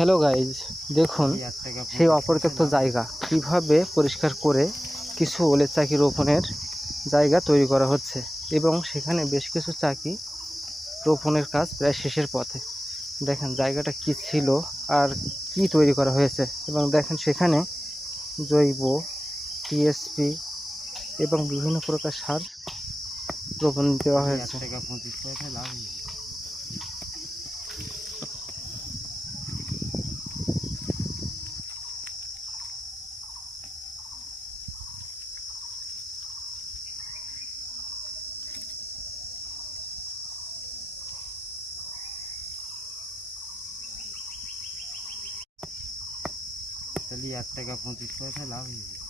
Hello guys, দেখুন সেই অপরিত্যক্ত জায়গা কিভাবে পরিষ্কার করে কিছু ওলের চাকি রোপণের জায়গা তৈরি করা হচ্ছে এবং সেখানে বেশ কিছু চাকি রোপণের কাজ প্রায় শেষের পথে। দেখেন জায়গাটা কি ছিল আর কি তৈরি করা হয়েছে এবং দেখেন সেখানে জৈব, টিএসপি এবং বিভিন্ন প্রকার সার রোপণ দেওয়া হয়েছে। তাহলে 1 টাকা 25 পয়সা লাভ হয়েছে।